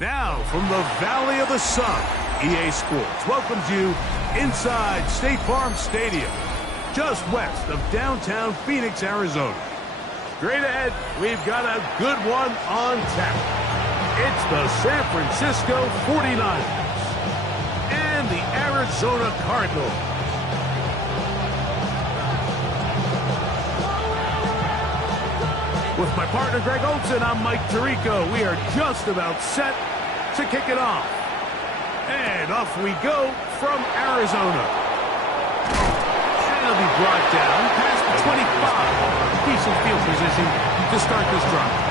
Now, from the Valley of the Sun, EA Sports welcomes you inside State Farm Stadium, just west of downtown Phoenix, Arizona. Straight ahead, we've got a good one on tap. It's the San Francisco 49ers and the Arizona Cardinals. With my partner, Greg Olson, I'm Mike Tirico. We are just about set to kick it off. And off we go from Arizona. And it'll be brought down past the 25. Decent field position to start this drive.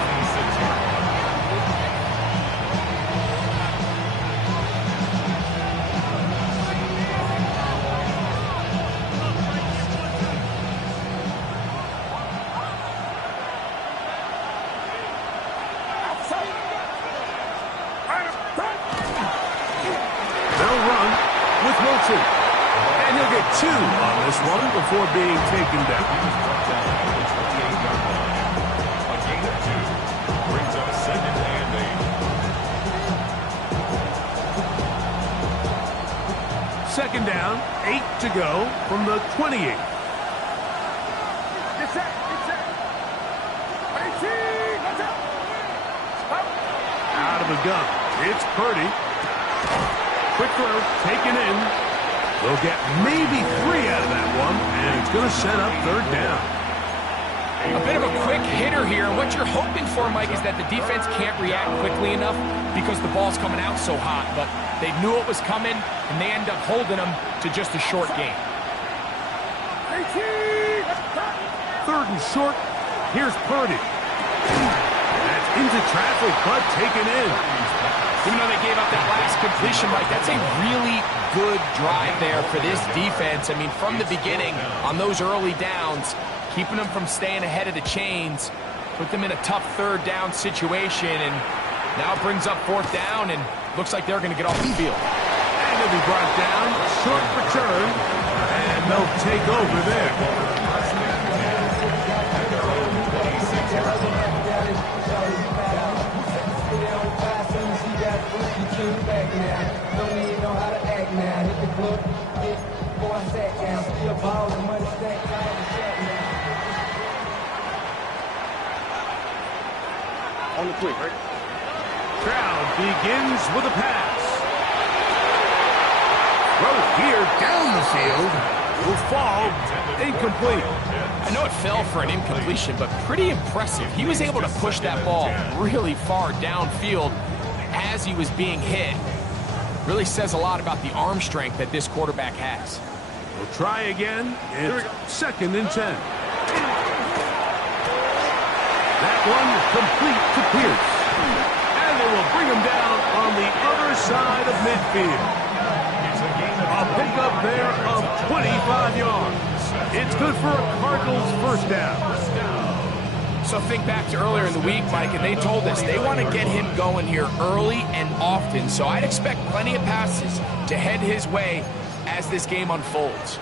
And he'll get 2 on this one before being taken down. A gain of 2 brings up 2nd and 8. Second down, 8 to go from the 28. Out of the gun, it's Purdy. Quick throw, taken in. They'll get maybe 3 out of that one, and it's going to set up 3rd down. A bit of a quick hitter here. What you're hoping for, Mike, is that the defense can't react quickly enough because the ball's coming out so hot. But they knew it was coming, and they end up holding them to just a short gain. 3rd and short. Here's Purdy. That's into traffic, but taken in. Even though they gave up that last completion, Mike, that's a really good drive there for this defense. I mean, from the beginning, on those early downs, keeping them from staying ahead of the chains, put them in a tough 3rd down situation, and now it brings up 4th down, and looks like they're going to get off the field. And they'll be brought down, short return, and they'll take over there. On the quick, right? Crowd begins with a pass. Throw here down the field. Will fall incomplete. I know it fell for an incompletion, but pretty impressive. He was able to push that ball really far downfield as he was being hit. Really says a lot about the arm strength that this quarterback has. We'll try again. It's 2nd and 10. That one complete to Pierce. And they will bring him down on the other side of midfield. A pickup there of 25 yards. It's good for a Cardinals 1st down. So think back to earlier in the week, Mike, and they told us they want to get him going here early and often. So I'd expect plenty of passes to head his way as this game unfolds.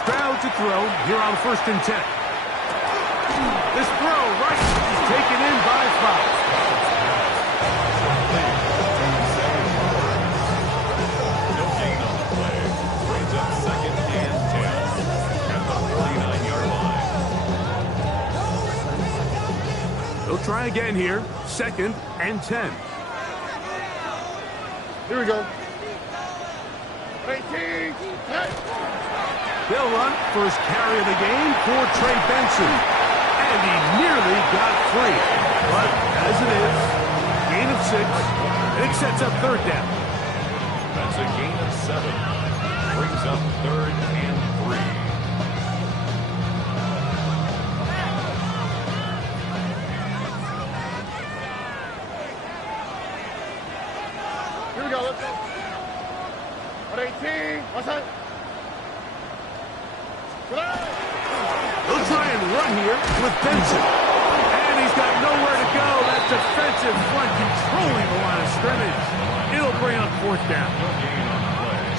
Stroud to throw here on 1st and 10. This throw right is taken in by Fowler. No gain on the play. Brings up 2nd and 10 at the 49-yard line. They'll try again here. 2nd and 10. Here we go. They'll run first carry of the game for Trey Benson. And he nearly got free. But as it is, gain of 6. And it sets up 3rd down. That's a gain of 7. Brings up 3rd and 3. Here we go. Let's go. 18. What's that? They'll try and run here with Benson. And he's got nowhere to go. That defensive front controlling the line of scrimmage. It'll bring up 4th down.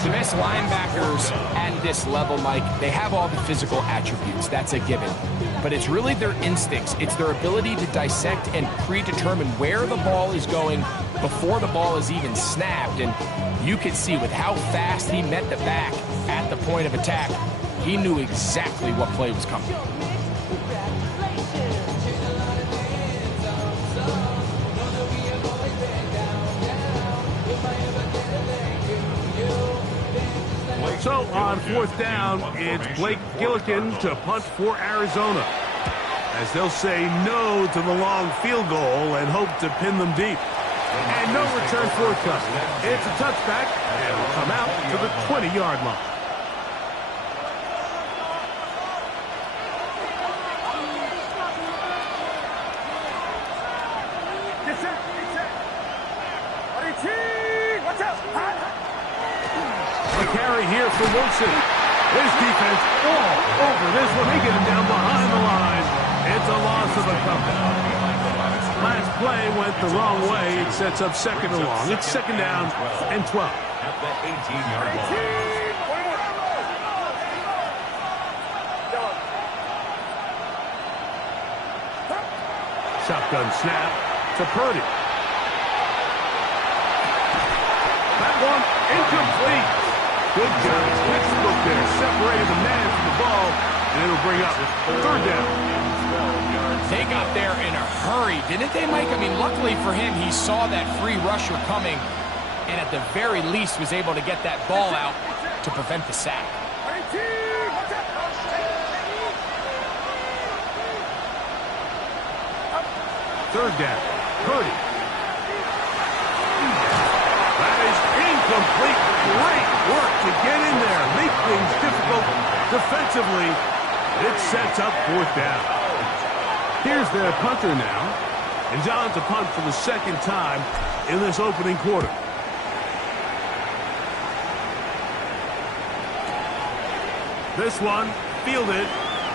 The best linebackers at this level, Mike, they have all the physical attributes. That's a given. but it's really their instincts. It's their ability to dissect and predetermine where the ball is going before the ball is even snapped. And you can see with how fast he met the back at the point of attack, he knew exactly what play was coming. So on fourth down, it's Blake Gillikin to punt for Arizona, as they'll say no to the long field goal and hope to pin them deep. And no return forthcoming. It's a touchback, and it'll come out to the 20-yard line. Carry here for Wilson. His defense all over this one. They get him down behind the line. It's a loss of a couple. Last play went the wrong way. It sets up second and long. It's second down and 12. At the 18-yard line. Shotgun snap to Purdy. That one incomplete. Good job. Textbook there. Separated the man from the ball, and it'll bring up third down. They got there in a hurry, didn't they, Mike? I mean, luckily for him, he saw that free rusher coming, and at the very least was able to get that ball out to prevent the sack. Third down. Purdy. That is incomplete. Great work to get in there. Make things difficult defensively. It sets up fourth down. Here's their punter now. And John's a punt for the second time in this opening quarter. This one fielded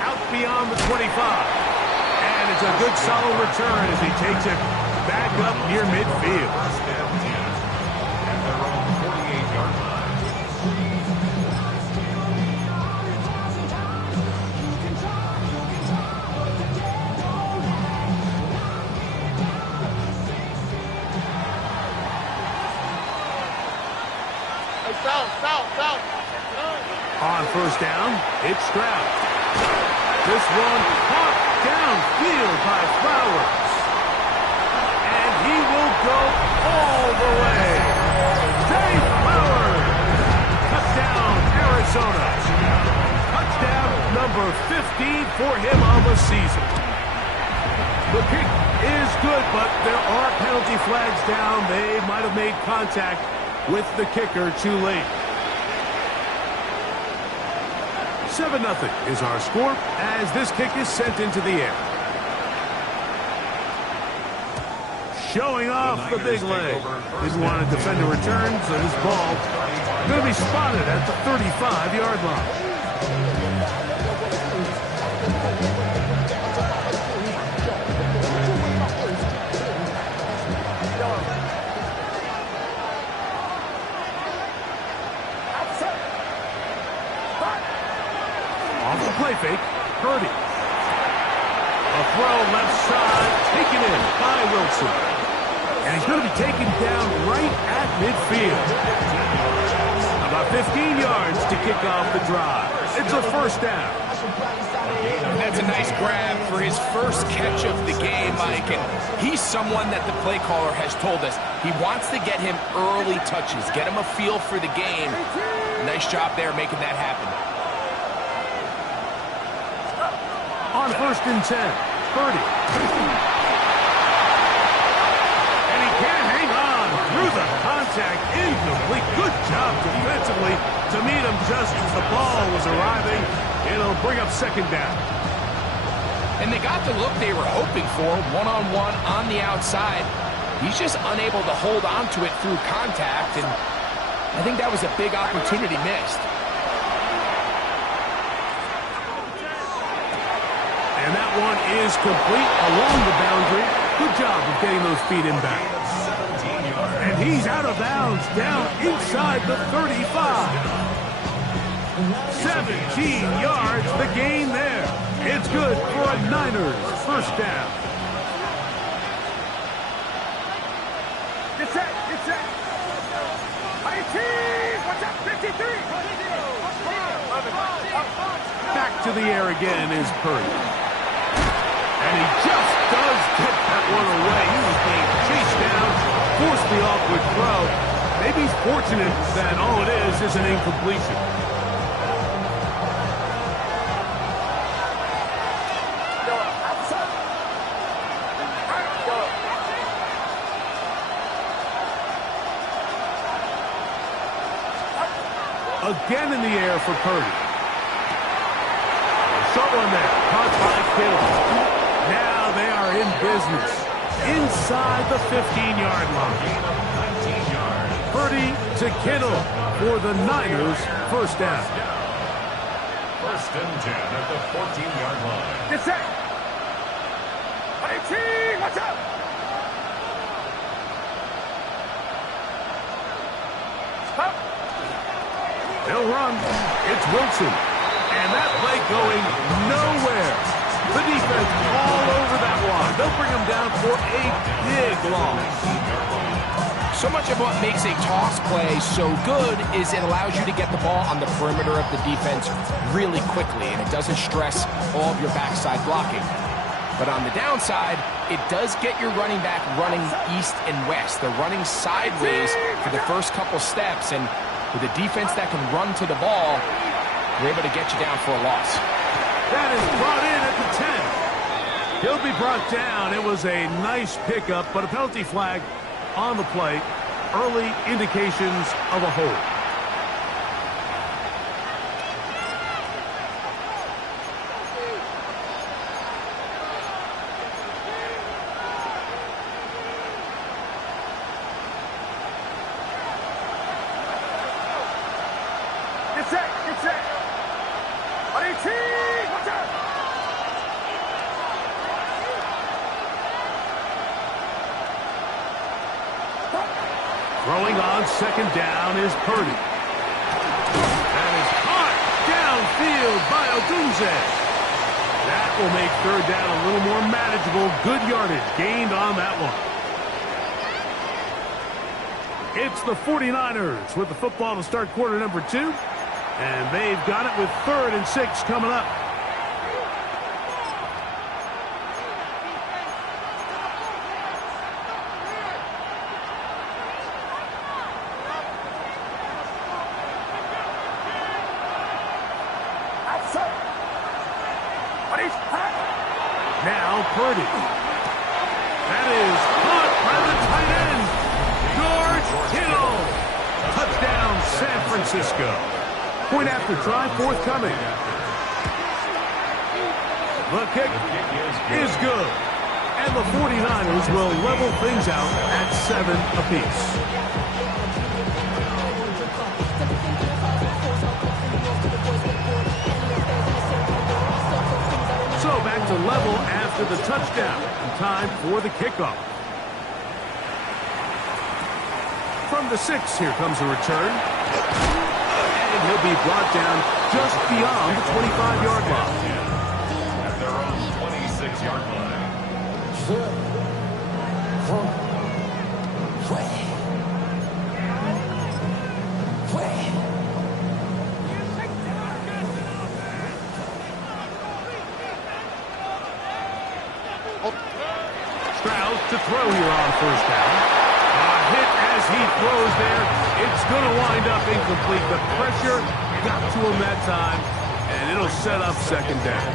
out beyond the 25. And it's a good solid return as he takes it back up near midfield. At their own 48-yard line. South. On first down, it's Stroud. This one popped downfield by Flowers. And he will go all the way. Jay Flowers. Touchdown, Arizona. Touchdown number 15 for him on the season. The kick is good, but there are penalty flags down. They might have made contact with the kicker too late. 7-0 is our score as this kick is sent into the air. Showing off the big leg. Didn't want to defend a return, so this ball going to be spotted at the 35-yard line. Off the play fake, Purdy. A throw left side, taken in by Wilson. And he's going to be taken down right at midfield. About 15 yards to kick off the drive. It's a first down. That's a nice grab for his first catch of the game, Mike. And he's someone that the play caller has told us he wants to get him early touches, get him a feel for the game. Nice job there making that happen. On first and 10, Purdy. And he can't hang on through the contact. Incomplete. Good job defensively to meet him just as the ball was arriving. It'll bring up second down. And they got the look they were hoping for, one-on-one on the outside. He's just unable to hold on to it through contact, and I think that was a big opportunity missed. And that one is complete along the boundary. Good job of getting those feet in bounds. And he's out of bounds down inside the 35. 17 yards, the gain there. It's good for a Niners first down. Get set, get set. What's up, 53? Back to the air again is Purdy. And he just does get that one away. He was being chased down, forced the awkward throw. Maybe he's fortunate that all it is an incompletion. Again in the air for Purdy. Short one there. Caught by Kittle. Now they are in business. Inside the 15-yard line. 19 yards. Purdy to Kittle for the Niners first down. First and 10 at the 14-yard line. Get set. Watch out. Stop. They'll run. It's Wilson. And that play going nowhere. The defense all over that one. They'll bring him down for a big loss. So much of what makes a toss play so good is it allows you to get the ball on the perimeter of the defense really quickly, and it doesn't stress all of your backside blocking. But on the downside, it does get your running back running east and west. They're running sideways for the first couple steps, and with a defense that can run to the ball, they're able to get you down for a loss. That is brought in at the 10. He'll be brought down. It was a nice pickup, but a penalty flag on the play. Early indications of a hold. Get set, get set. Watch out. Throwing on second down is Purdy. That is caught downfield by Odunze. That will make third down a little more manageable. Good yardage gained on that one. It's the 49ers with the football to start quarter number 2. And they've got it with 3rd and 6 coming up. Now Purdy. That is caught by the tight end, George Kittle. Touchdown, San Francisco. Point after try forthcoming. The kick is good. And the 49ers will level things out at 7 apiece. So back to level after the touchdown. Time for the kickoff. From the 6, here comes a return. And he'll be brought down just beyond the 25-yard line. At their own 26-yard line. Strauss to throw here on first down. A hit as he throws there. It's going to wind up incomplete. The pressure got to him that time, and it'll set up second down.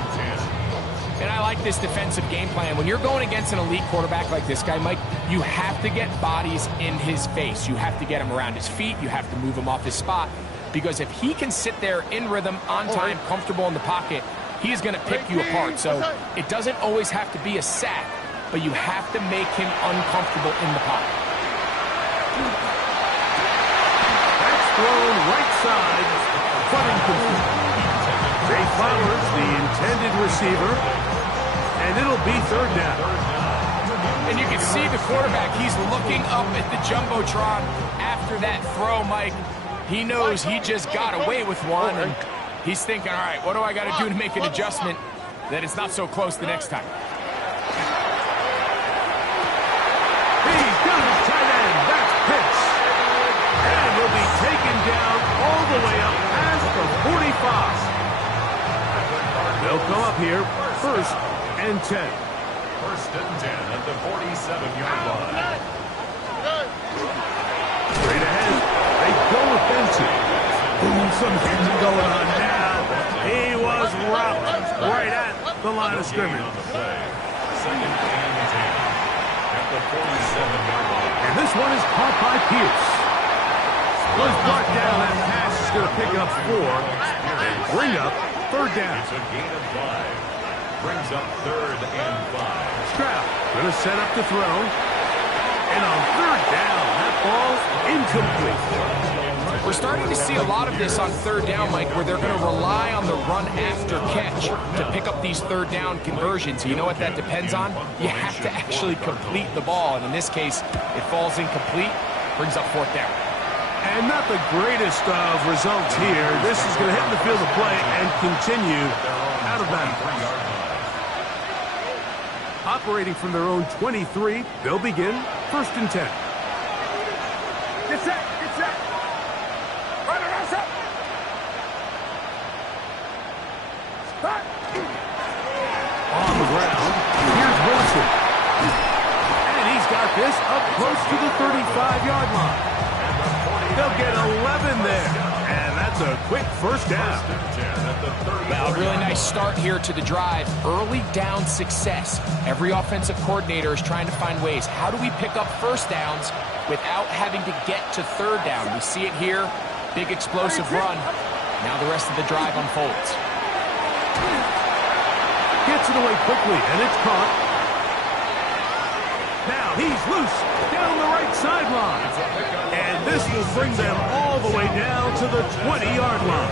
And I like this defensive game plan. When you're going against an elite quarterback like this guy, Mike, you have to get bodies in his face. You have to get him around his feet. You have to move him off his spot. Because if he can sit there in rhythm, on time, comfortable in the pocket, he is going to pick you apart. So it doesn't always have to be a sack, but you have to make him uncomfortable in the pocket. That's thrown right side. Funning complete. Zay Flowers, the intended receiver, and it'll be third down. And you can see the quarterback, he's looking up at the Jumbotron after that throw, Mike. He knows he just got away with one, and he's thinking, all right, what do I got to do to make an adjustment? that it's not so close the next time. He's got his tight end. That's Pitts. And he'll be taken down all the way up past the 45. They'll come up here, 1st and 10. 1st and 10 at the 47-yard line. Straight ahead, they go with Benson. Ooh, some hitting going on now. He was rocked right at the line of scrimmage. On the play. 2nd and 10 at the 47-yard line. And this one is caught by Pierce. Was brought down. That pass is going to pick up 4 and bring up 3rd down. It's a gain of 5. Brings up 3rd and 5. Stroud going to set up to throw. And on 3rd down, that ball's incomplete. We're starting to see a lot of this on 3rd down, Mike, where they're going to rely on the run after catch to pick up these 3rd down conversions. You know what that depends on? You have to actually complete the ball. And in this case, it falls incomplete, brings up 4th down. And not the greatest of results here. This is going to hit the field of play and continue out of bounds. Operating from their own 23, they'll begin 1st and 10. Get set, get set. Run around, set. Start. On the ground, here's Wilson. And he's got this up close to the 35-yard line. They'll get 11 there. And that's a quick 1st down. Well, a really nice start here to the drive. Early down success. Every offensive coordinator is trying to find ways. How do we pick up 1st downs without having to get to 3rd down? We see it here. Big explosive run. Now the rest of the drive unfolds. Gets it away quickly, and it's caught. Now he's loose down the right sideline. And this will bring them all the way down to the 20-yard line.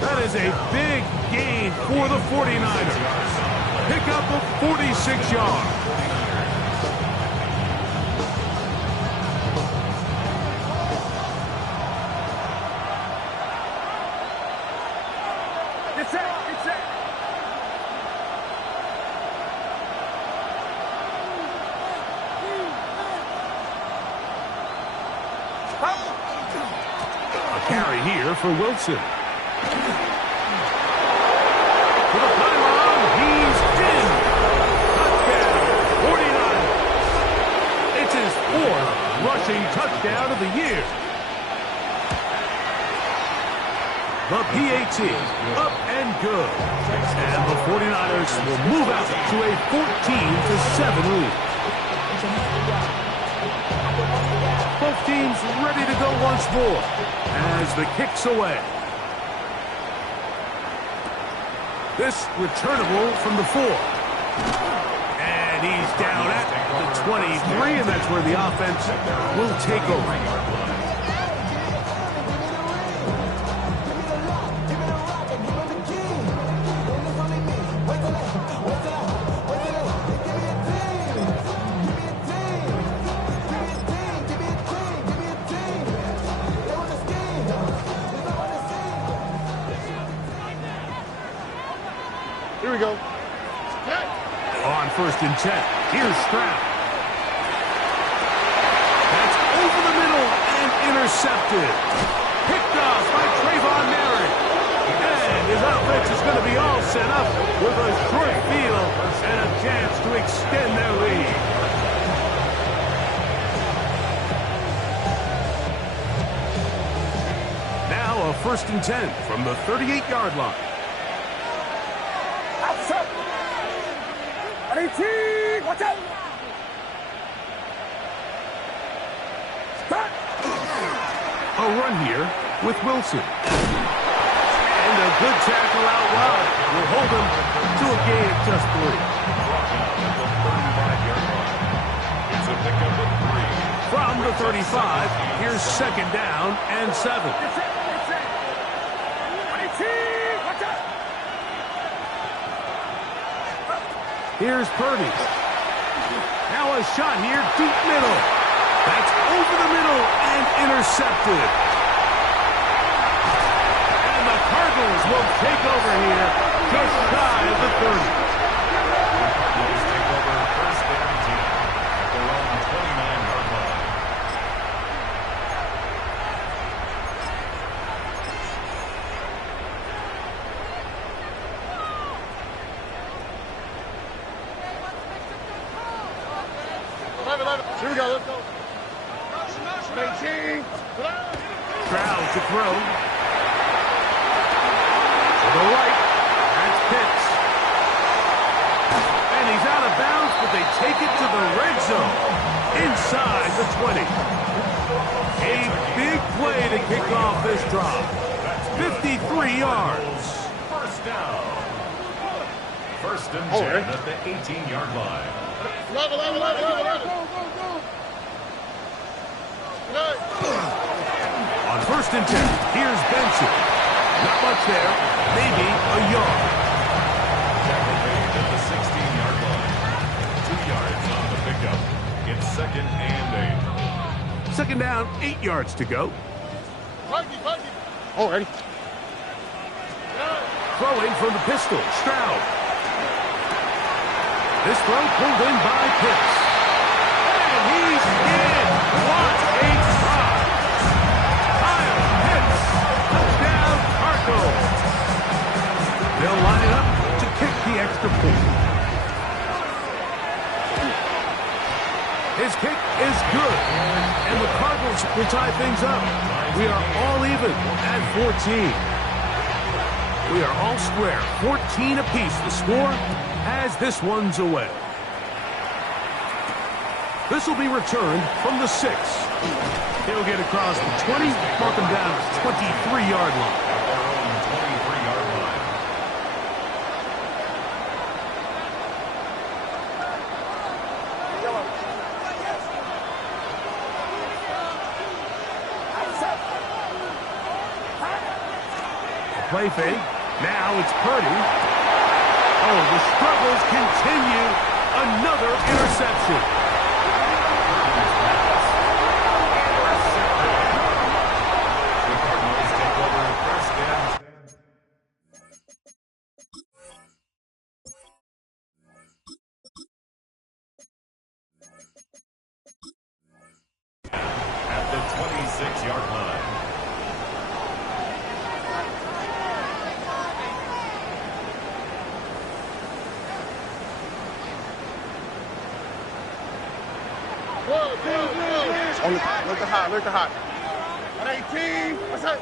That is a big gain for the 49ers. Pick up a 46 yards. Get set, get set. A carry here for Wilson. To the pylon, he's in. Touchdown, 49. It's his 4th rushing touchdown of the year. The PAT, up and good. And the 49ers will move out to a 14-7 lead. Both teams ready to go once more as the kick's away. This returnable from the 4. And he's down at the 23, and that's where the offense will take over. Here we go. On 1st and 10, here's Stroud. That's over the middle and intercepted. Picked off by Trayvon Merritt. And his offense is going to be all set up with a short field and a chance to extend their lead. Now a 1st and 10 from the 38-yard line. Outside. 18, watch out. Start. A run here with Wilson. And a good tackle out wide will hold him to a gain of just 3. It's a pickup of 3. From the 35, here's 2nd down and 7. Get set, get set. 18, watch out. Here's Purdy. Now a shot here, deep middle. That's over the middle and intercepted. And the Cardinals will take over here just shy of the 30. Cardinals take over first and 10 at their own 29-yard line. Here we go, let's go. Stroud to throw. To the right. That's Pitts. And he's out of bounds, but they take it to the red zone. Inside the 20. A big play to kick off this drive. 53 yards. First down. First and 10 at the 18-yard line. Level. On first and 10, here's Benson. Not much there, maybe a yard. Tackle made at the 16-yard line. 2 yards on the pickup. It's second and 8. Second down, 8 yards to go. Ready. Throwing from the pistol, Stroud. This throw pulled in by Pitts. And he's in. What a try. Kyle Pitts. Touchdown, Cardinals. They'll line it up to kick the extra point. His kick is good. And the Cardinals will tie things up. We are all even at 14. We are all square, 14 apiece. The score as this one's away. This will be returned from the 6. He'll get across the 20, mark him down at the 23-yard line. Their own 23-yard line. Play fake. Now it's Purdy. Oh, the struggles continue. Another interception. The Cardinals take over first and 10 at the 26-yard line. Look the hot. At 18, what's up?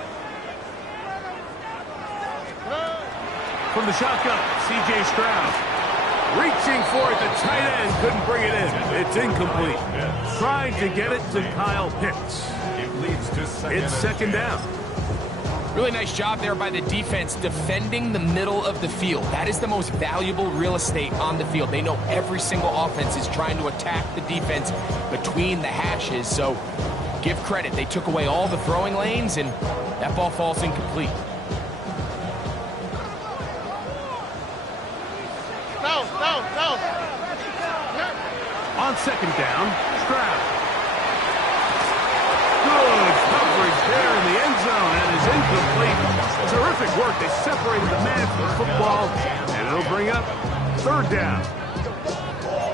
From the shotgun, C.J. Stroud. Reaching for it, the tight end couldn't bring it in. It's incomplete. Trying to get it to Kyle Pitts. It leads to second. It's second down. Really nice job there by the defense defending the middle of the field. That is the most valuable real estate on the field. They know every single offense is trying to attack the defense between the hashes. So give credit. They took away all the throwing lanes, and that ball falls incomplete. No. On second down, Stroud. Good coverage there in the end zone, and is incomplete. Terrific work. They separated the man from the football, and it'll bring up third down.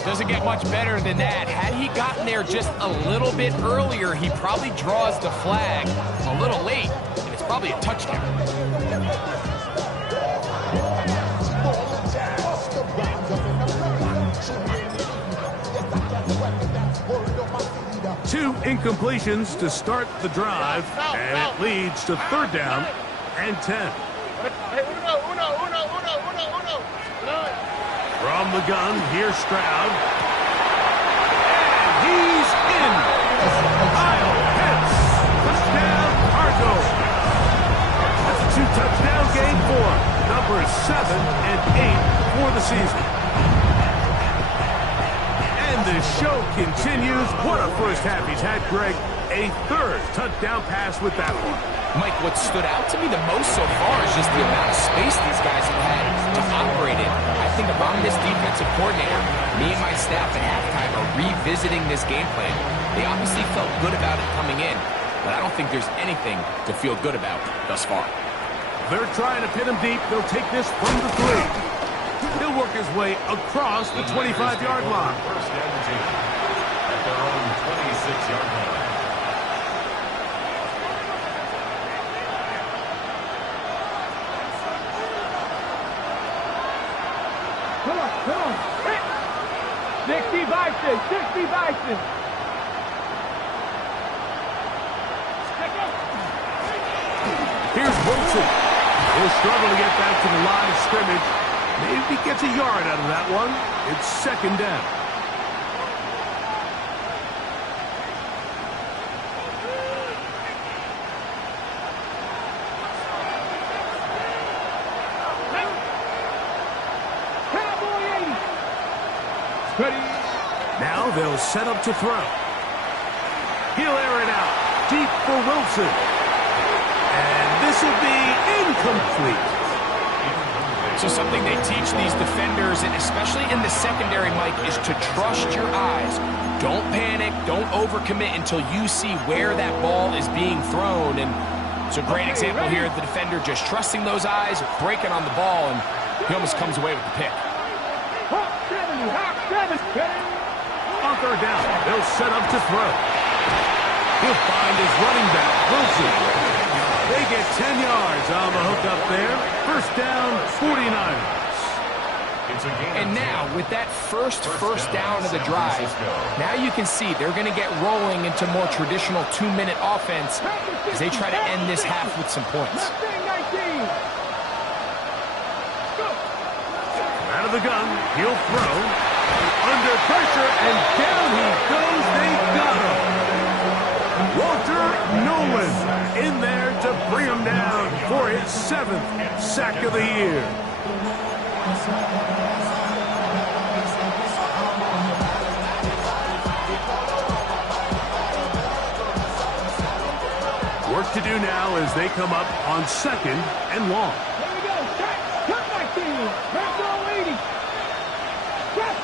Doesn't get much better than that. Had he gotten there just a little bit earlier, he probably draws the flag a little late, and it's probably a touchdown. Two incompletions to start the drive, and it leads to third down and 10. From the gun, here's Stroud. And he's in. Kyle Pitts. Touchdown, Cardinals. That's a 2-touchdown game for numbers 7 and 8 for the season. And the show continues. What a first half he's had, Greg. A third touchdown pass with that one. Mike, what stood out to me the most so far is just the amount of space these guys have had to operate in. I think if I'm this defensive coordinator, me and my staff at halftime are revisiting this game plan. They obviously felt good about it coming in, but I don't think there's anything to feel good about thus far. They're trying to pin him deep. They'll take this from the 3. He'll work his way across the 25-yard line. First down and 10 at their own 26-yard line. Come on. 60 Bison. Here's Wilson. He'll struggle to get back to the line of scrimmage. Maybe he gets a yard out of that one. It's second down. Now they'll set up to throw. He'll air it out deep for Wilson. And this will be incomplete. So something they teach these defenders, and especially in the secondary, Mike, is to trust your eyes. Don't panic. Don't overcommit until you see where that ball is being thrown. And it's a great example here. The defender just trusting those eyes, breaking on the ball, and he almost comes away with the pick. On third down, they'll set up to throw. He'll find his running back, Wilson. They get 10 yards on the hook up there. First down, 49ers. And now, with that first down of the drive, now you can see they're going to get rolling into more traditional 2-minute offense as they try to end this half with some points. Out of the gun, he'll throw. Under pressure, and down he goes. They got him. Walter Nolan in there to bring him down for his 7th sack of the year. Work to do now as they come up on 2nd and long. There we go. Cut my team. Back row 80. Trap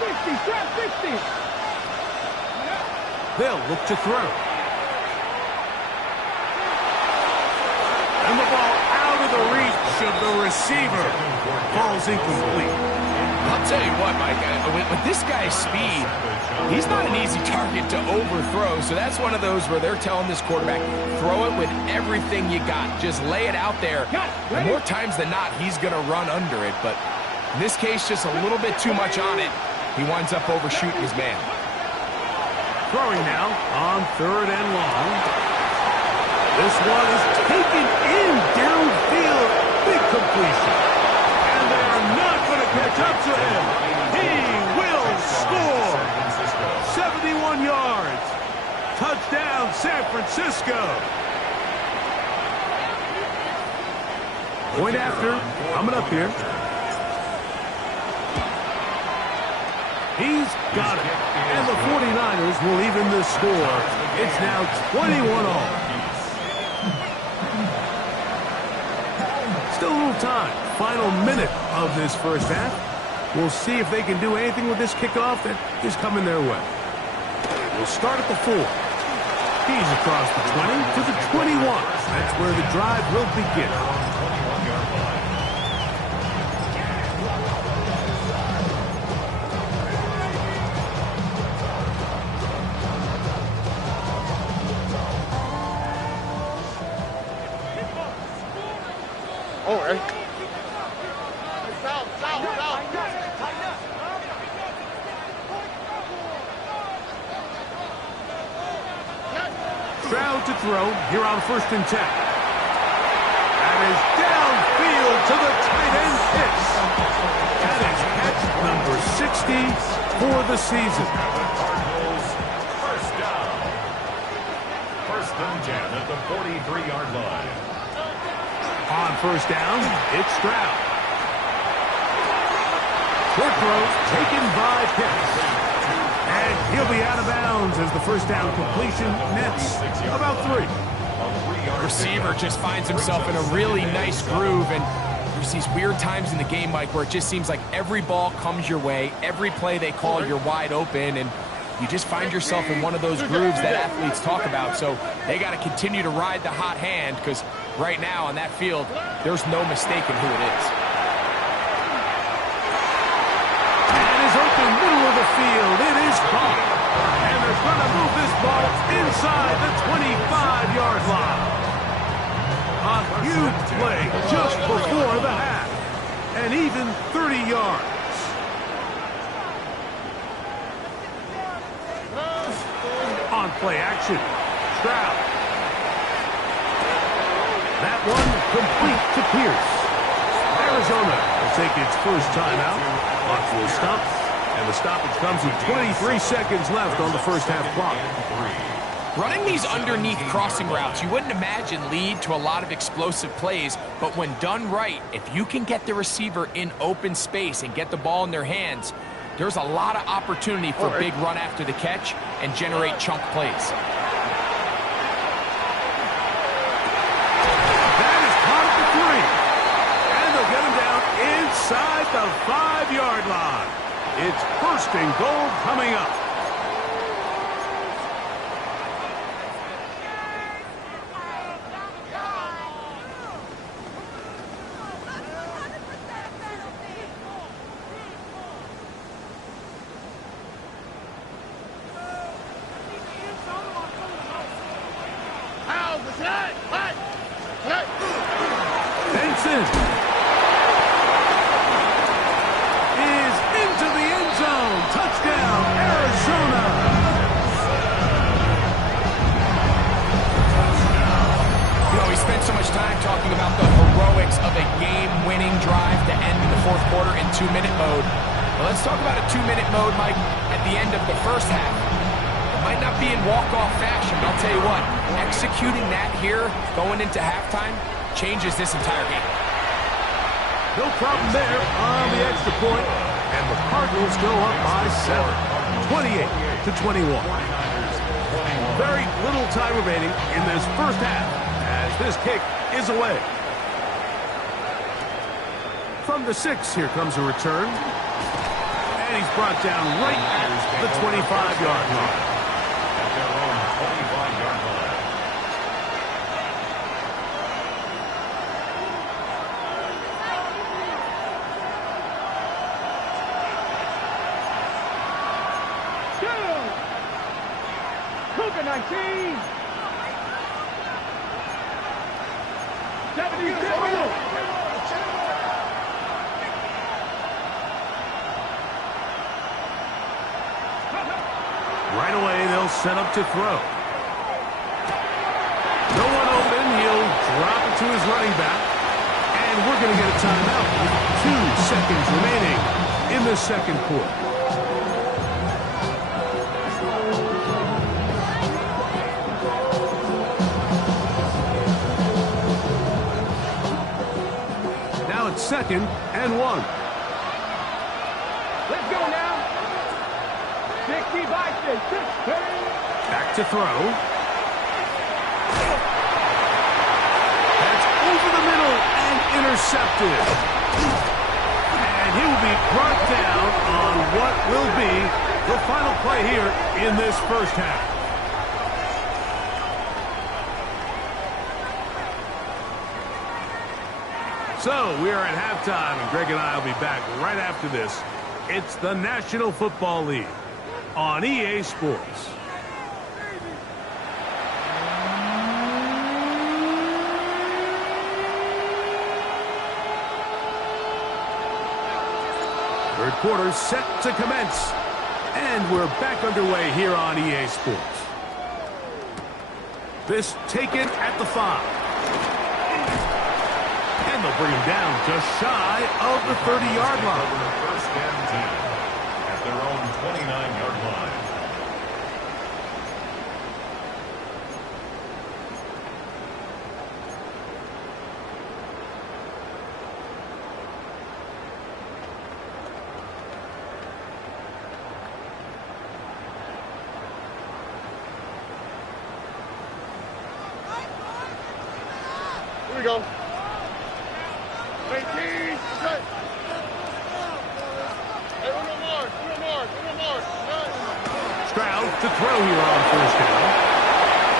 60. They'll look to throw. And the ball out of the reach of the receiver. Ball's incomplete. I'll tell you what, Mike, with this guy's speed, he's not an easy target to overthrow. So that's one of those where they're telling this quarterback, throw it with everything you got. Just lay it out there. And more times than not, he's going to run under it. But in this case, just a little bit too much on it. He winds up overshooting his man. Throwing now on 3rd and long. This one is taken in downfield. Big completion. And they're not going to catch up to him. He will score. 71 yards. Touchdown, San Francisco. Point after. Coming up here. He's got it. And the 49ers will even the score. It's now 21-all. Still a little time. Final minute of this first half. We'll see if they can do anything with this kickoff that is coming their way. We'll start at the 4. He's across the 20 to the 21. That's where the drive will begin. Oh, right. Stroud to throw here on 1st and 10. That is downfield to the tight end pitch. That is catch number 60 for the season. First down. 1st and 10 at the 43-yard line. On 1st down, it's Stroud. Short throw taken by Pitts. And he'll be out of bounds as the 1st down completion nets about 3. Receiver just finds himself in a really nice groove, and there's these weird times in the game, Mike, where it just seems like every ball comes your way, every play they call, you're wide open, and you just find yourself in one of those grooves that athletes talk about. So they got to continue to ride the hot hand, because right now on that field, there's no mistaking who it is. And is open middle of the field. It is caught. And they're going to move this ball inside the 25-yard line. A huge play just before the half. And even 30 yards. On play action. Stroud. That one complete to Pierce. Arizona will take its first timeout. Clock will stop. And the stoppage comes with 23 seconds left on the first half clock. Running these underneath crossing routes, you wouldn't imagine lead to a lot of explosive plays, but when done right, if you can get the receiver in open space and get the ball in their hands, there's a lot of opportunity for a big run after the catch and generate chunk plays. That is caught at the 3. And they'll get him down inside the 5-yard line. It's first and goal coming up. Benson is into the end zone. Touchdown, Arizona. You know, we spent so much time talking about the heroics of a game-winning drive to end the fourth quarter in 2-minute mode. Well, let's talk about a 2-minute mode, Mike, at the end of the first half. It might not be in walk-off fashion, but I'll tell you what, executing that here going into halftime changes this entire game. No problem there on the extra point, and the Cardinals go up by 7, 28-21. Very little time remaining in this first half as this kick is away. From the 6, here comes a return. And he's brought down right at the 25-yard line. At their own 25-yard line. Cougar 19. 76. Right away, they'll set up to throw. No one open. He'll drop it to his running back. And we're going to get a timeout with 2 seconds remaining in the second quarter. Now it's 2nd and 1. Let's go now. 60 by 6. Back to throw. That's over the middle and intercepted. And he will be brought down on what will be the final play here in this first half. So we are at halftime, and Greg and I will be back right after this. It's the National Football League on EA Sports. Third quarter set to commence. And we're back underway here on EA Sports. This taken at the 5. And they'll bring him down just shy of the 30-yard line. First and 10 at their own 29-yard line. Here we go. 18. Okay. Hey, one more mark. One more mark. One more mark. Okay. Stroud to throw here on first down.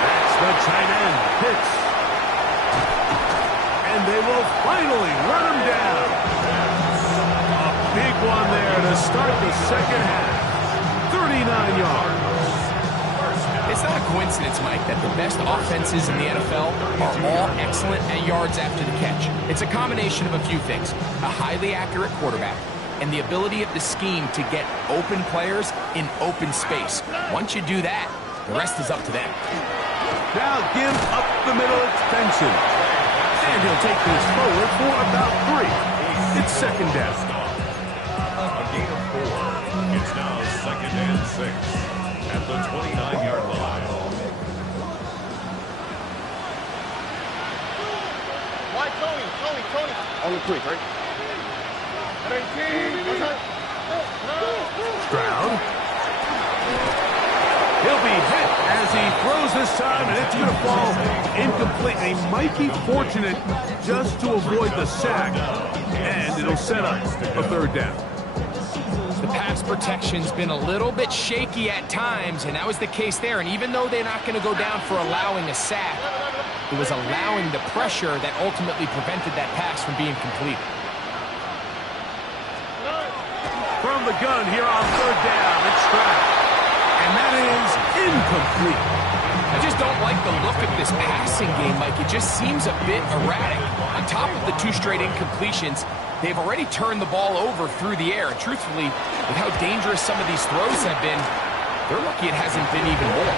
That's the tight end, Pitts. And they will finally run him down. A big one there to start the second half. 39 yards. It's not a coincidence, Mike, that the best offenses in the NFL are all excellent at yards after the catch. It's a combination of a few things. A highly accurate quarterback and the ability of the scheme to get open players in open space. Once you do that, the rest is up to them. Now give up the middle extension. And he'll take this forward for about 3. It's second down. A gain of 4. It's now second and 6 at the 29-yard line. Why Tony? On the quick, right? 18. What's that? Stroud. He'll be hit as he throws this time, and it's going to fall incomplete. They might be fortunate just to avoid the sack, and it'll set up a third down. The pass protection's been a little bit shaky at times, and that was the case there. And even though they're not going to go down for allowing a sack, it was allowing the pressure that ultimately prevented that pass from being completed. From the gun here on third down, it's Stroud. And that is incomplete. I just don't like the look of this passing game, Mike. It just seems a bit erratic. On top of the 2 straight incompletions, they've already turned the ball over through the air. And truthfully, with how dangerous some of these throws have been, they're lucky it hasn't been even more.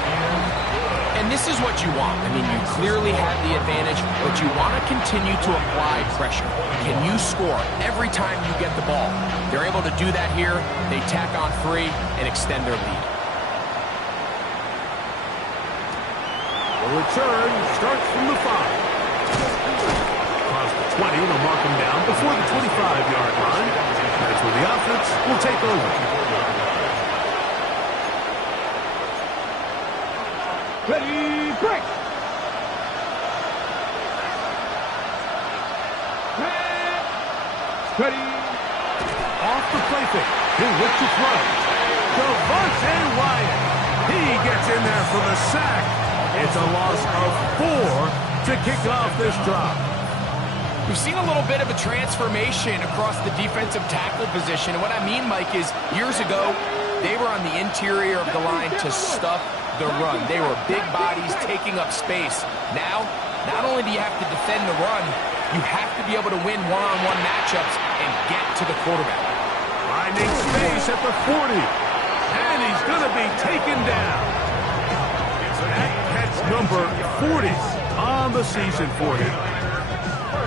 And this is what you want. I mean, you clearly have the advantage, but you want to continue to apply pressure. Can you score every time you get the ball? They're able to do that here. They tack on 3 and extend their lead. The return starts from the 5. Across the 20, they'll mark him down before the 25-yard line. That's where the offense will take over. Ready, break. Ready. Off the play fake. He'll look to throw. Devontae Wyatt. He gets in there for the sack. It's a loss of 4 to kick off this drive. We've seen a little bit of a transformation across the defensive tackle position. And what I mean, Mike, is years ago, they were on the interior of the line to stuff the run. They were big bodies taking up space. Now, not only do you have to defend the run, you have to be able to win one-on-one matchups and get to the quarterback. Finding space at the 40. And he's going to be taken down. That catch number 40 on the season for him.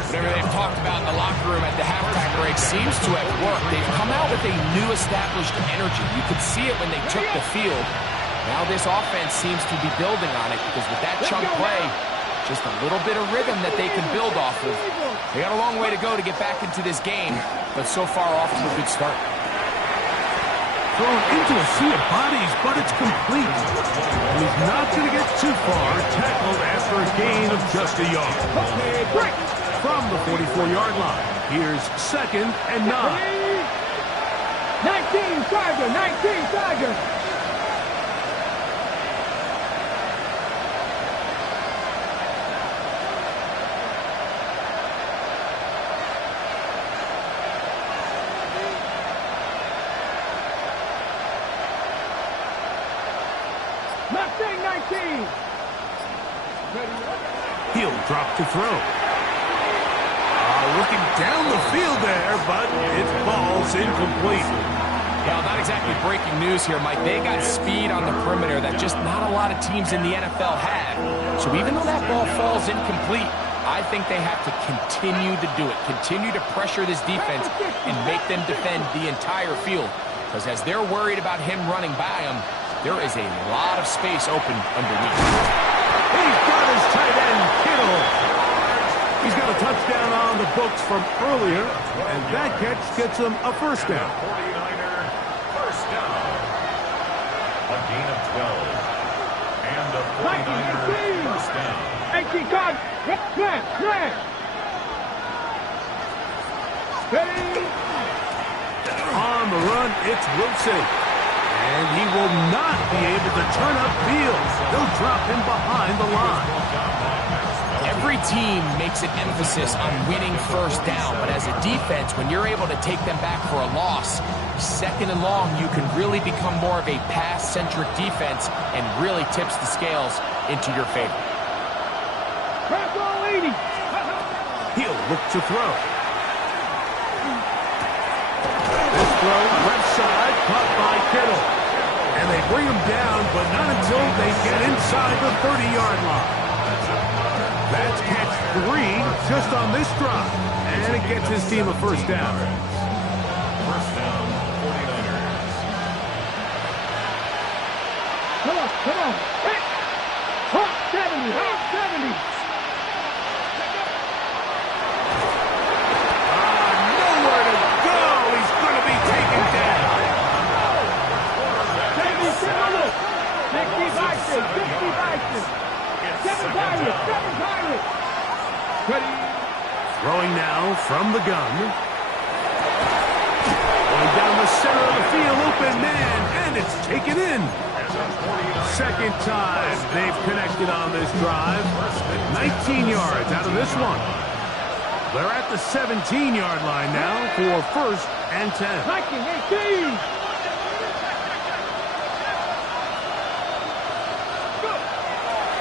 Whatever they've talked about in the locker room at the halftime break seems to have worked. They've come out with a new established energy. You could see it when they took the field. Now this offense seems to be building on it because with that chunk play, just a little bit of rhythm that they can build off of. They got a long way to go to get back into this game, but so far off to a good start. Thrown into a sea of bodies, but it's complete. He's not going to get too far, tackled after a gain of just a yard. From the 44-yard line, here's second and 9. 19 Tiger, 19 Tiger. Mustang 19. He'll drop to throw. Looking down the field there, but it falls incomplete. Well, not exactly breaking news here, Mike. They got speed on the perimeter that just not a lot of teams in the NFL have. So even though that ball falls incomplete, I think they have to continue to do it. Continue to pressure this defense and make them defend the entire field. Because as they're worried about him running by them, there is a lot of space open underneath. He's got his tight end, Kittle. He's got a touchdown on the books from earlier, and that catch gets him a first down. 49er, first down. A gain of 12. And a 49er, first down. 18 card. Slam. Ready. On the run, it's Wilson. And he will not be be able to turn up field. They'll drop him behind the line. Every team makes an emphasis on winning first down, but as a defense, when you're able to take them back for a loss, second and long, you can really become more of a pass-centric defense and really tips the scales into your favor. Press all 80. He'll look to throw. This throw left side, caught by Kittle. And they bring him down, but not until they get inside the 30-yard line. That's catch 3 just on this drive. And it gets his team a first down. First down, 49ers. Come on. Hit. Hawk 70. Hawk 70. Nowhere to go. He's going to be taken down. 60 Vikings. 7 Pirates. Ready. Throwing now from the gun. Going down the center of the field, open man, and it's taken in. Second time they've connected on this drive. 19 yards out of this one. They're at the 17-yard line now for first and 10. Viking 18.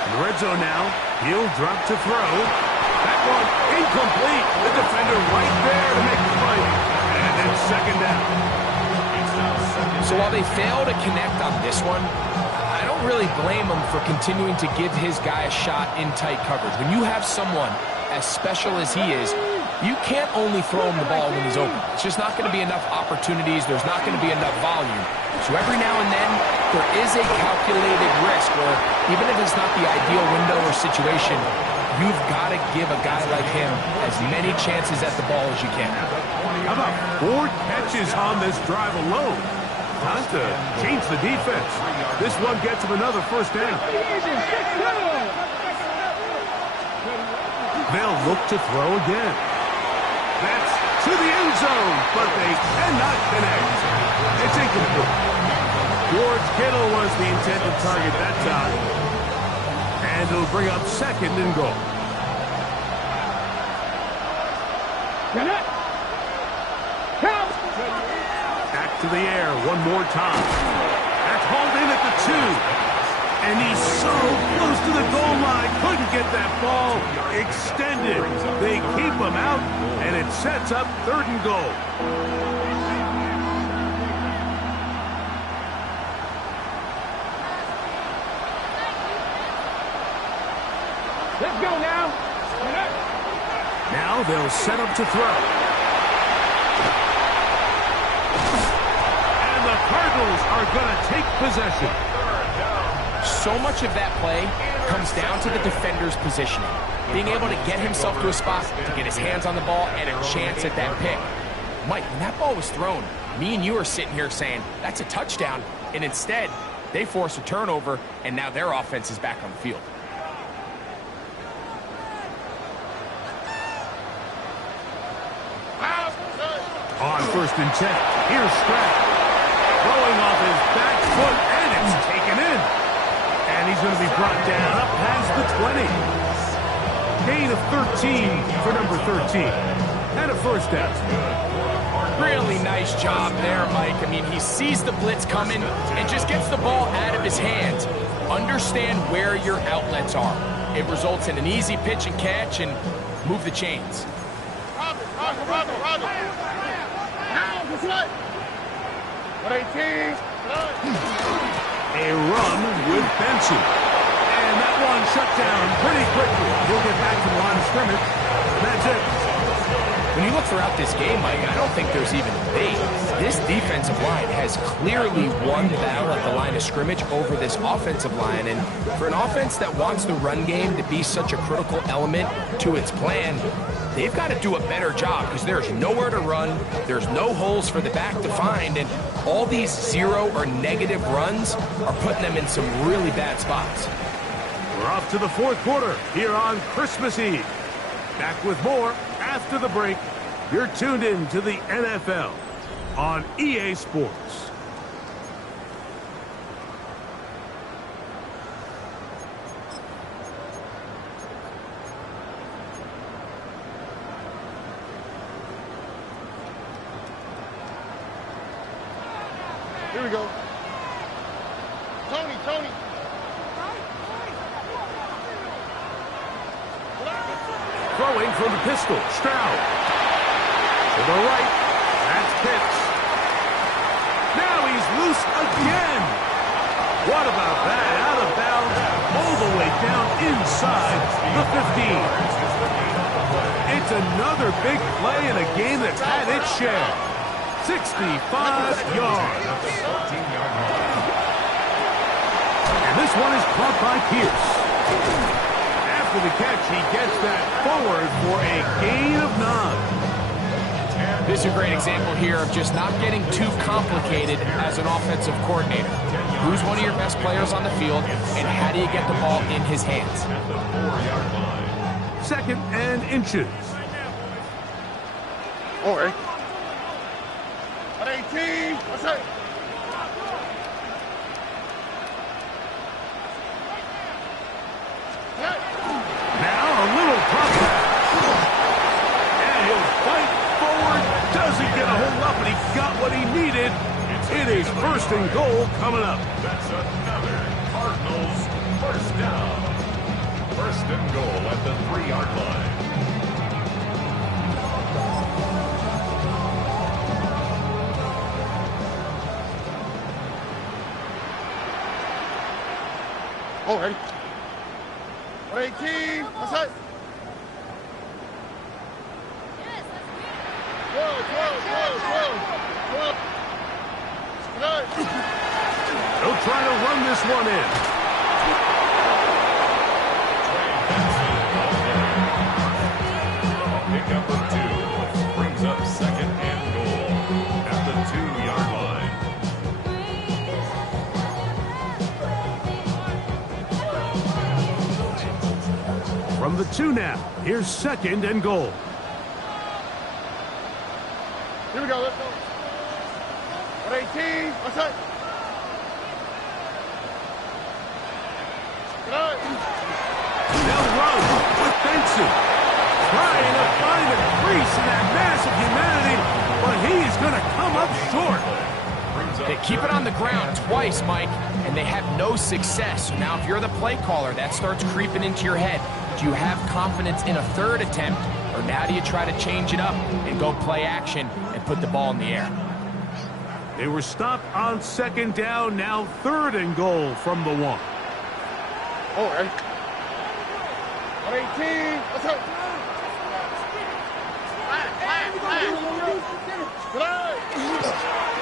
In the red zone now, he'll drop to throw. That one incomplete. The defender right there to make the play. And then second down. So while they fail to connect on this one, I don't really blame him for continuing to give his guy a shot in tight coverage. When you have someone as special as he is, you can't only throw him the ball when he's open. It's just not going to be enough opportunities. There's not going to be enough volume. So every now and then, there is a calculated risk where even if it's not the ideal window or situation, you've got to give a guy like him as many chances at the ball as you can. How about 4 catches on this drive alone? Time to change the defense. This one gets him another first down. They'll look to throw again. That's to the end zone, but they cannot connect. It's incomplete. George Kittle was the intended target that time. And it'll bring up second and goal. Back to the air one more time. That's hauled in at the 2. And he's so close to the goal line. Couldn't get that ball extended. They keep him out, and it sets up third and goal. Let's go now. Now they'll set up to throw. And the Cardinals are going to take possession. So much of that play comes down to the defender's positioning. Being able to get himself to a spot, to get his hands on the ball, and a chance at that pick. Mike, when that ball was thrown, me and you are sitting here saying, that's a touchdown. And instead, they force a turnover, and now their offense is back on the field. On first and 10, here's Stroud. Throwing off his back foot, and it's taken in. And he's going to be brought down up past the 20. Gain of 13 for number 13. And a first down. Really nice job there, Mike. I mean, he sees the blitz coming and just gets the ball out of his hands. Understand where your outlets are. It results in an easy pitch and catch and move the chains. A run with Benson. And that one shut down pretty quickly. He'll get back to the line of scrimmage. That's it. When you look throughout this game, Mike, I don't think there's even a debate. This defensive line has clearly won the battle at the line of scrimmage over this offensive line. And for an offense that wants the run game to be such a critical element to its plan, they've got to do a better job because there's nowhere to run, there's no holes for the back to find, and all these zero or negative runs are putting them in some really bad spots. We're off to the fourth quarter here on Christmas Eve. Back with more after the break. You're tuned in to the NFL on EA Sports. we go. Tony. Throwing from the pistol, Stroud. To the right, that's Pitts. Now he's loose again. What about that? Out of bounds, all the way down inside the 15. It's another big play in a game that's had its share. 65 yards. And this one is caught by Pierce. After the catch, he gets that forward for a gain of 9. This is a great example here of just not getting too complicated as an offensive coordinator. Who's one of your best players on the field, and how do you get the ball in his hands? At the 4-yard line. 2nd and inches. All right. At 18. What's that? Now a little pop back. And he'll fight forward. Doesn't get a whole lot, but he got what he needed. It is 1st and goal coming up. That's another Cardinals first down. 1st and goal at the 3-yard line. All right. 18. What's that? 12. They'll try to run this one in. Pickup of 2 brings up 2nd and goal at the 2-yard line. From the 2 now. Here's 2nd and goal. Here we go. Let's go. At 18. What's that? They'll run with Benson. Trying to find a crease in that mass of humanity, but he's going to come up short. They keep it on the ground twice, Mike, and they have no success. Now, if you're the play caller, that starts creeping into your head. Do you have confidence in a 3rd attempt, or now do you try to change it up and go play action and put the ball in the air? They were stopped on 2nd down, now 3rd and goal from the 1. All right. At 18. What's that?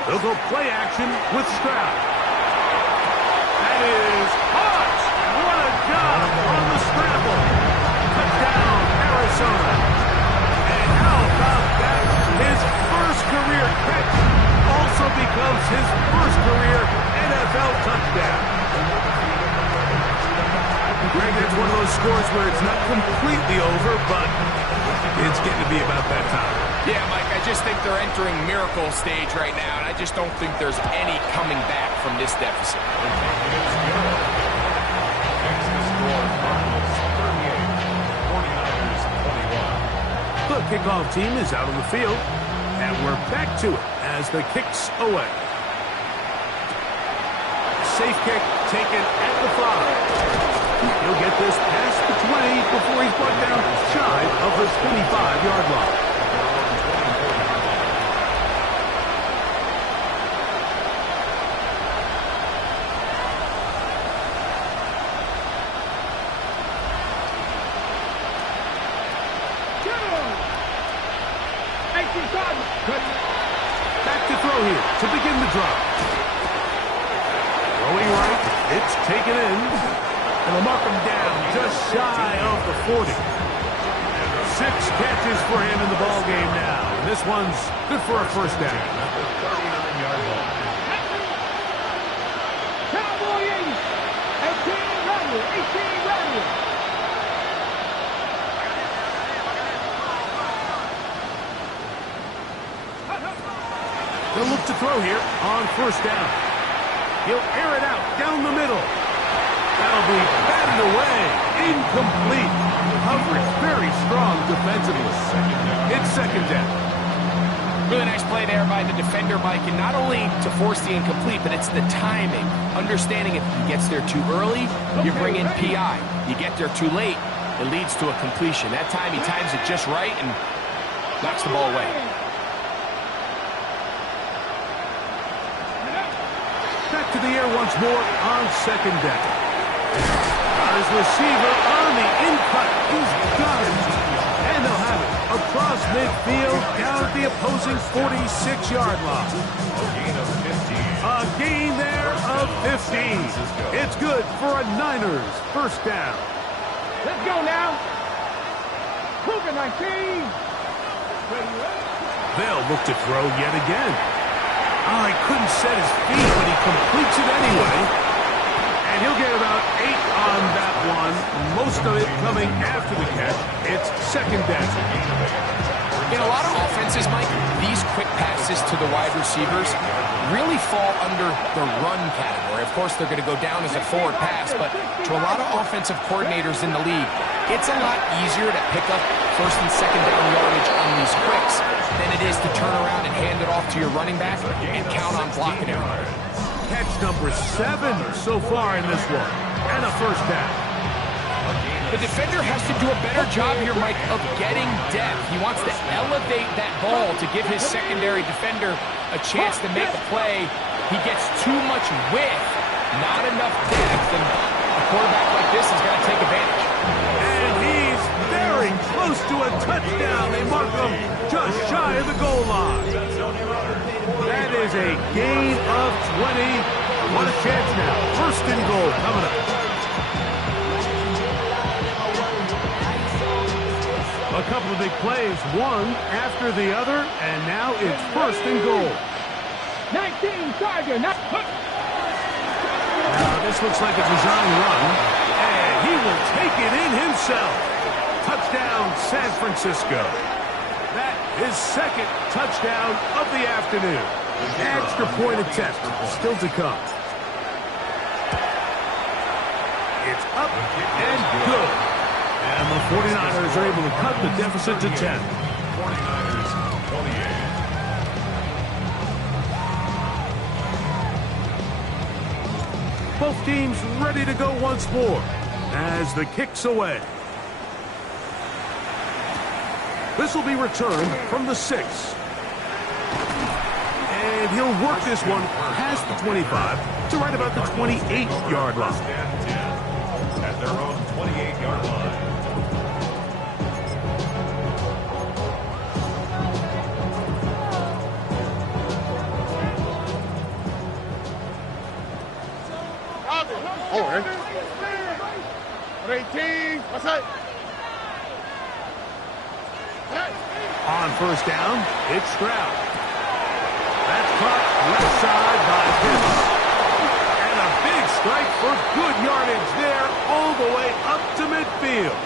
They'll go play action with Stroud. That is hot. What a job on the scramble. Touchdown, Arizona. And how about that? His first career catch also becomes his first career NFL touchdown. Greg, that's one of those scores where it's not completely over, but it's getting to be about that time. Yeah, Mike, I just think they're entering miracle stage right now, and I just don't think there's any coming back from this deficit. Next to score, Cardinals 38, 49ers 21. The kickoff team is out on the field, and we're back to it as the kick's away. Safe kick taken at the 5. He'll get this past the 20 before he's brought down shy of the 25-yard line. Back to throw here to begin the drive. Throwing right, it's taken in. And they'll mark him down just shy of the 40. 6 catches for him in the ball game now. And this one's good for a first down. At the 39-yard line. Cowboy 80. 18 running. 18 running. They'll look to throw here on first down. He'll air it out down the middle. That'll be batted away. Incomplete. Coverage very strong defensively. It's 2nd down. Really nice play there by the defender, Mike, and not only to force the incomplete, but it's the timing. Understanding if he gets there too early, you bring in PI. You get there too late, it leads to a completion. That time he times it just right and knocks the ball away. Back to the air once more on second down. Got his receiver on the in-cut. He's got it. And they'll have it across midfield down at the opposing 46-yard line. A gain there of 15. It's good for a Niners first down. Let's go now. Cougar 19. They'll look to throw yet again. Oh, he couldn't set his feet, but he completes it anyway. And he'll get about 8 on that one. Most of it coming after the catch. It's second down. In a lot of offenses, Mike, these quick passes to the wide receivers really fall under the run category. Of course, they're going to go down as a forward pass, but to a lot of offensive coordinators in the league, it's a lot easier to pick up first and second down yardage on these quicks than it is to turn around and hand it off to your running back and count on blocking it. Catch number 7 so far in this one. And a first down. The defender has to do a better job here, Mike, of getting depth. He wants to elevate that ball to give his secondary defender a chance to make a play. He gets too much width, not enough depth, and a quarterback like this is going to take advantage. And he's very close to a touchdown. They mark him just shy of the goal line. That is a gain of 20. What a chance now. First and goal coming up. A couple of big plays, one after the other, and now it's first and goal. 19, Tiger. Now this looks like a design run, and he will take it in himself. Touchdown, San Francisco. That is second touchdown of the afternoon. Extra point attempt still to come. It's up and good. And the 49ers are able to cut the deficit to 10. 49ers 28. Both teams ready to go once more as the kick's away. This will be returned from the 6. And he'll work this one past the 25 to right about the 28-yard line. At their own 28-yard line. Oh, 18. What's that? On first down, it's Stroud. That's caught left side by Pitts. And a big strike for good yardage there all the way up to midfield.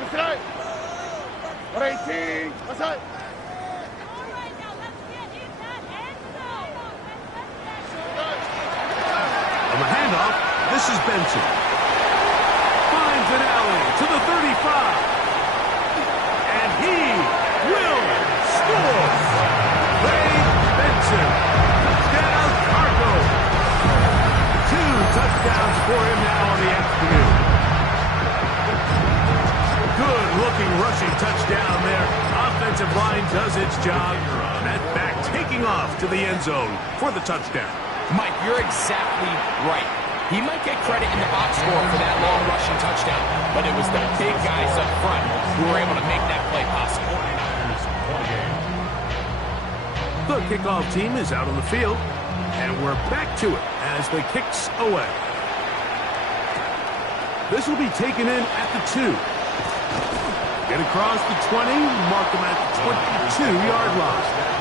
What's that? 18. What's that? On the handoff, this is Benson. Finds an alley to the 35. And he will score. Ray Benson. Touchdown, Cardinals. 2 touchdowns for him now on the afternoon. Good-looking rushing touchdown there. Offensive line does its job. That back taking off to the end zone for the touchdown. Mike, you're exactly right. He might get credit in the box score for that long rushing touchdown, but it was the big guys up front who were able to make that play possible. The kickoff team is out on the field, and we're back to it as the kick's away. This will be taken in at the 2. Get across the 20, mark them at the 22-yard line.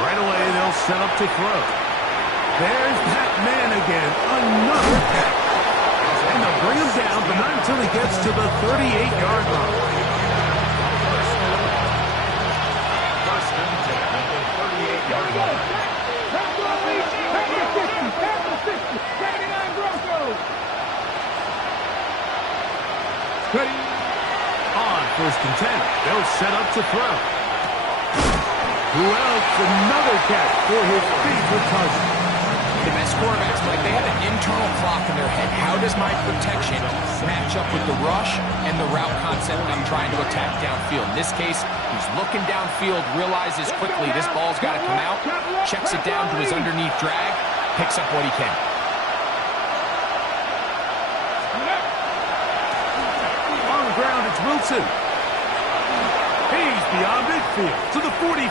Right away, they'll set up to throw. There's that man again. Another catch. And they'll bring him down, but not until he gets to the 38-yard line. First and 10 at the 38-yard line. Ready? On first and 10, they'll set up to throw. Who else? Another catch for his favorite cousin. The best quarterbacks, Mike, they have an internal clock in their head. How does my protection match up with the rush and the route concept I'm trying to attack downfield? In this case, he's looking downfield, realizes quickly this ball's got to come out, checks it down to his underneath drag, picks up what he can. On the ground, it's Wilson. He's beyond midfield to the 45.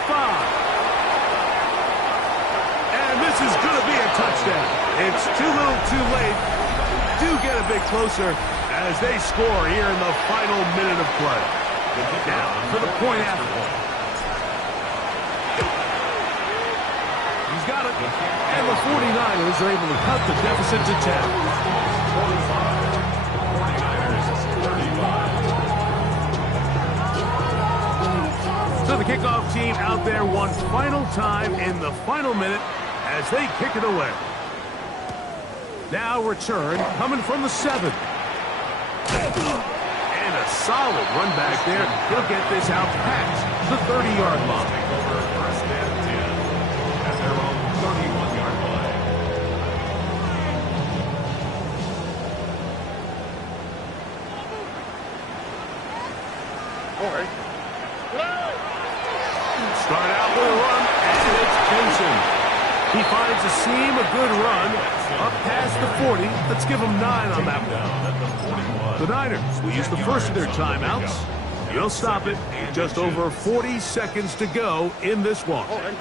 And this is going to be a touchdown. It's too little too late. Do get a bit closer as they score here in the final minute of play. Now for the point after. He's got it. And the 49ers are able to cut the deficit to 10. 45. So the kickoff team out there one final time in the final minute as they kick it away. Now return coming from the 7. And a solid run back there. He'll get this out past the 30-yard line. Take over first and 10 at their own 31-yard line. Okay. Start out with a run, and it's Benson. He finds a seam, a good run, up past the 40. Let's give him 9 on that one. The Niners will use the first of their timeouts. You'll stop it. Just over 40 seconds to go in this one. Okay.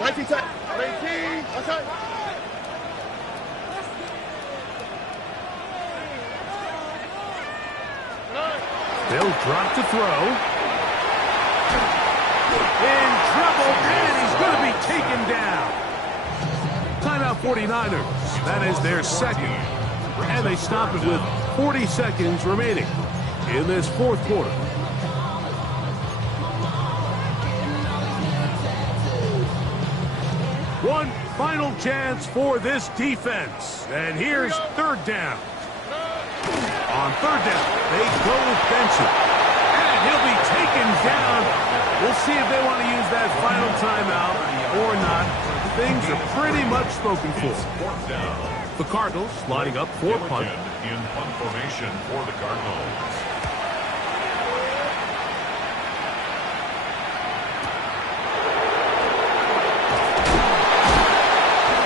Right team set. Right team. Okay. They'll drop to throw. In trouble, and he's going to be taken down. Timeout 49ers. That is their second. And they stop it with 40 seconds remaining in this fourth quarter. One final chance for this defense. And here's third down. On third down, they go with Benson. And he'll be taken down. We'll see if they want to use that final timeout or not. Things are pretty much spoken for. The Cardinals lining up for punt. In punt formation for the Cardinals.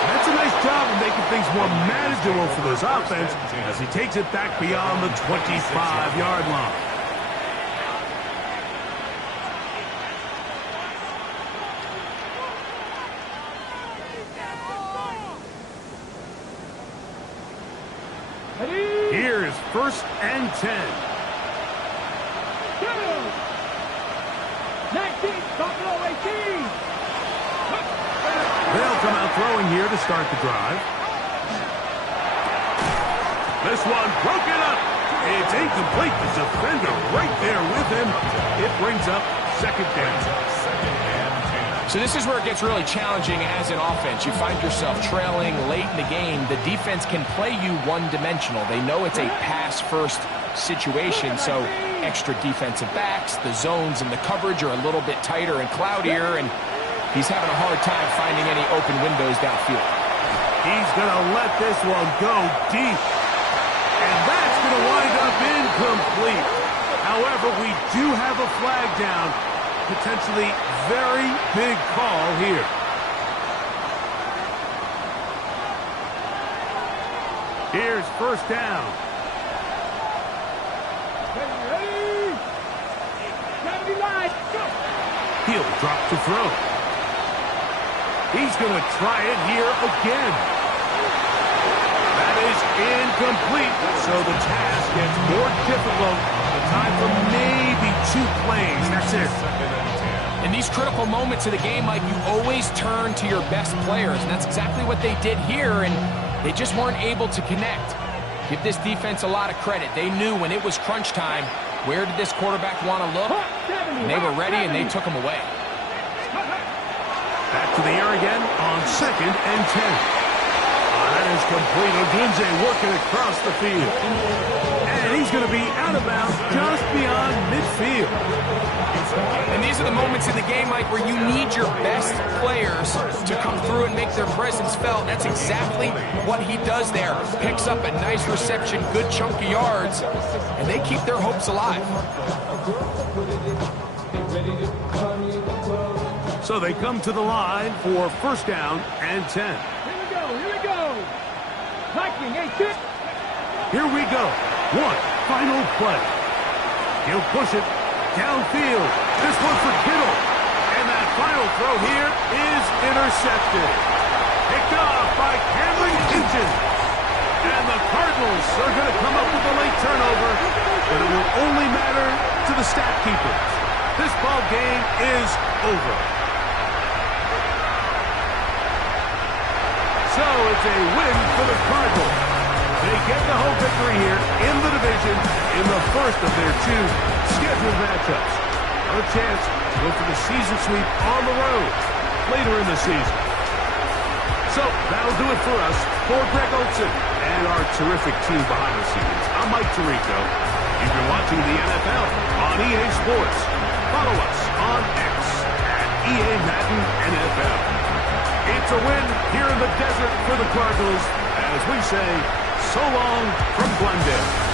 That's a nice job of making things more manageable for this offense as he takes it back beyond the 25-yard line. Here's first and 10. 19, Buffalo 18. They'll come out throwing here to start the drive. This one broken up. It's incomplete. The defender right there with him. It brings up second down. So this is where it gets really challenging as an offense. You find yourself trailing late in the game. The defense can play you one-dimensional. They know it's a pass-first situation, so extra defensive backs, the zones and the coverage are a little bit tighter and cloudier, and he's having a hard time finding any open windows downfield. He's going to let this one go deep. And that's going to wind up incomplete. However, we do have a flag down. Potentially very big call here. Here's first down. Ready? Gotta be live. Go. He'll drop to throw. He's going to try it here again. That is incomplete. So the task gets more difficult. The time for maybe 2 plays. That's it. In these critical moments of the game, Mike, you always turn to your best players, and that's exactly what they did here, and they just weren't able to connect. Give this defense a lot of credit. They knew when it was crunch time, where did this quarterback want to look? And they were ready, and they took him away. Back to the air again on 2nd and 10. That is complete. Odunze working across the field. And he's going to be out of bounds just beyond midfield. And these are the moments in the game, Mike, where you need your best players to come through and make their presence felt. That's exactly what he does there. Picks up a nice reception, good chunk of yards, and they keep their hopes alive. So they come to the line for 1st down and 10. Here we go. Hiking, hey, kick. Here we go. One final play. He'll push it downfield. This one for Kittle. And that final throw here is intercepted. Picked off by Cameron Hinton. And the Cardinals are going to come up with a late turnover, but it will only matter to the stat keepers. This ball game is over. So it's a win for the Cardinals. They get the home victory here in the division in the first of their 2 scheduled matchups. A chance to go for the season sweep on the road later in the season. So that'll do it for us. For Greg Olson and our terrific team behind the scenes, I'm Mike Tirico. You've been watching the NFL on EA Sports. Follow us on X at EA Madden NFL. It's a win here in the desert for the Cardinals as we say so long from Glendale.